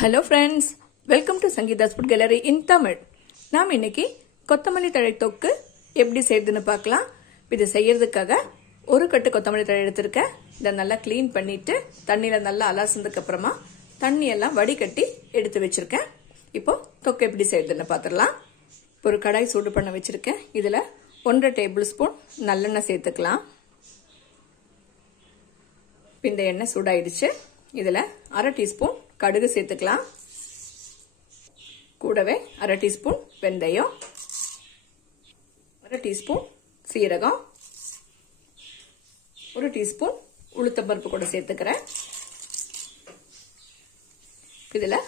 Hello friends, welcome to Sangeeta's Food Gallery in Tamil. நாம் இன்னைக்கு கொத்தமல்லி தழை தொக்கு எப்படி செய்யறதுன்னு பார்க்கலாம். இது செய்யறதுக்காக ஒரு கட்டு கொத்தமல்லி தழை எடுத்துர்க்கேன். இத நல்லா க்ளீன் பண்ணிட்டு தண்ணில நல்லா அலசினதுக்கு அப்புறமா தண்ணி எல்லாம் வடிகட்டி எடுத்து வச்சிருக்கேன். இப்போ தொக்கு எப்படி செய்யறதுன்னு பாத்துறலாம். ஒரு கடாய் சூடு பண்ண வச்சிருக்கேன். இதுல 1.5 டேபிள்ஸ்பூன் நல்லெண்ணெய் சேர்த்துக்கலாம். இந்த எண்ணெய் சூடாயிடுச்சு. இதுல 1/2 டீஸ்பூன் கடுகு சேர்த்துக்கலாம். கூடவே 1/2 டீஸ்பூன் வெந்தயம், 1/2 டீஸ்பூன் சீரகம், 1 டீஸ்பூன் உளுத்தம்பருப்பு கூட சேர்த்துக்கிறேன். இதுல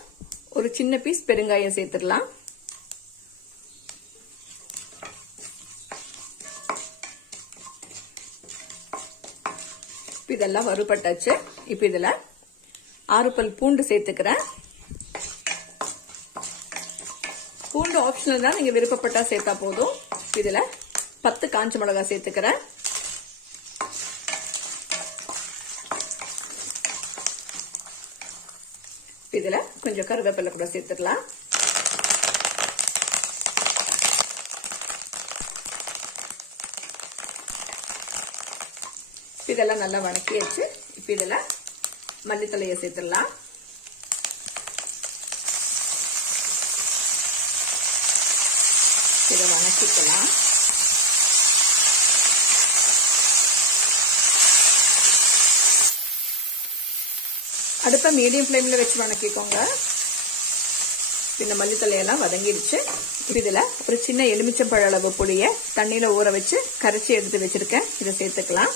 ஒரு சின்ன பீஸ் பெருங்காயம் சேர்த்துக்கலாம். இதெல்லாம் வறுபட்டாச்சு. இப்போ இதுல 6 பல் பூண்டு சேர்த்துக்கிறேன். பூண்டு ஆப்ஷனல் தான், நீங்க விருப்பப்பட்டா சேர்த்தா போதும். இதுல 10 காஞ்ச மிளகாய் சேர்த்துக்கிறேன். இதுல கொஞ்சம் கருவேப்பிலை கூட சேர்த்துக்கலாம். இதெல்லாம் நல்லா வணக்கியாச்சு. இப்ப இதுல மல்லித்தலையை சேர்த்துடலாம். இதை வணக்கிக்கலாம். அடுப்பை மீடியம் ஃப்ளேம்ல வச்சு வணக்கிக்கோங்க. இந்த மல்லித்தலையெல்லாம் வதங்கிடுச்சு. இதுல ஒரு சின்ன எலுமிச்சம்பழ அளவு புளிய தண்ணியில ஊற வச்சு கரைச்சி எடுத்து வச்சிருக்கேன். இதை சேர்த்துக்கலாம்.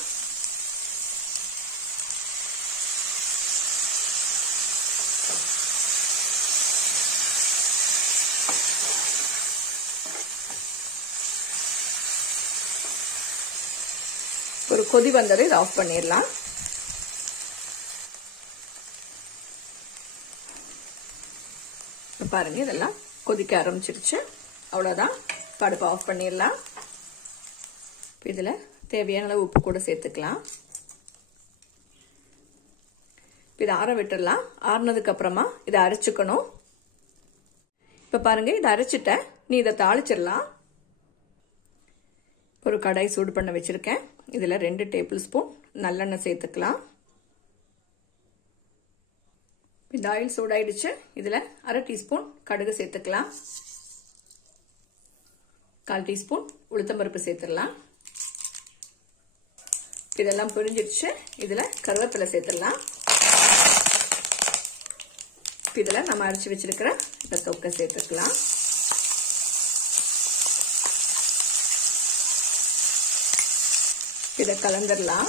ஒரு கொதி வந்ததை இதை ஆஃப் பண்ணிடலாம். பாருங்க, இதெல்லாம் கொதிக்க ஆரம்பிச்சிருச்சு. அவ்வளவுதான், அடுப்பை ஆஃப் பண்ணிடலாம். இதுல தேவையான அளவு உப்பு கூட சேர்த்துக்கலாம். இதை ஆற விட்டுடலாம். ஆறுனதுக்கு அப்புறமா இதை அரைச்சுக்கணும். இப்ப பாருங்க, இதை அரைச்சிட்டேன். நீ இதை தாளிச்சிடலாம். ஒரு கடாய் சூடு பண்ண வச்சிருக்கேன். இதுல 2 டேபிள்ஸ்பூன் நல்லெண்ணெய் சேர்த்துக்கலாம். இந்த ஆயில் சூடாயிடுச்சு. இதுல 1/2 டீஸ்பூன் கடுகு சேர்த்துக்கலாம். 1/4 டீஸ்பூன் உளுத்தம்பருப்பு சேர்த்துடலாம். இதெல்லாம் பொரிஞ்சிடுச்சு. இதுல கருவேப்பிலை சேர்த்துடலாம். இதுல நம்ம அரைச்சு வச்சிருக்கிற இந்த தொக்கை சேர்த்துக்கலாம். இதை கலந்துடலாம்.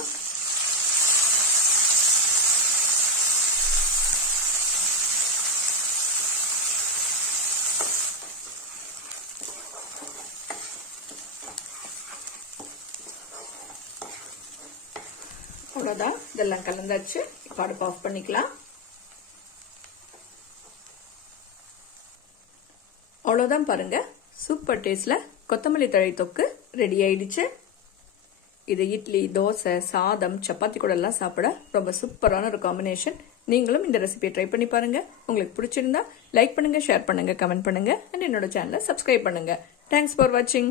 அவ்வளவுதான், இதெல்லாம் கலந்தாச்சு. இப்ப அடுப்பு ஆஃப் பண்ணிக்கலாம். அவ்வளவுதான், பாருங்க, சூப்பர் டேஸ்ட்ல கொத்தமல்லி தழை தொக்கு ரெடி ஆயிடுச்சு. இது இட்லி, தோசை, சாதம், சப்பாத்தி கூட எல்லாம் சாப்பிட ரொம்ப சூப்பரான ஒரு காம்பினேஷன். நீங்களும் இந்த ரெசிபியை ட்ரை பண்ணி பாருங்க. உங்களுக்கு பிடிச்சிருந்தா லைக் பண்ணுங்க, ஷேர் பண்ணுங்க, கமெண்ட் பண்ணுங்க, அண்ட் என்னோட சேனலை சப்ஸ்கிரைப் பண்ணுங்க. தேங்க்ஸ் ஃபார் வாட்சிங்.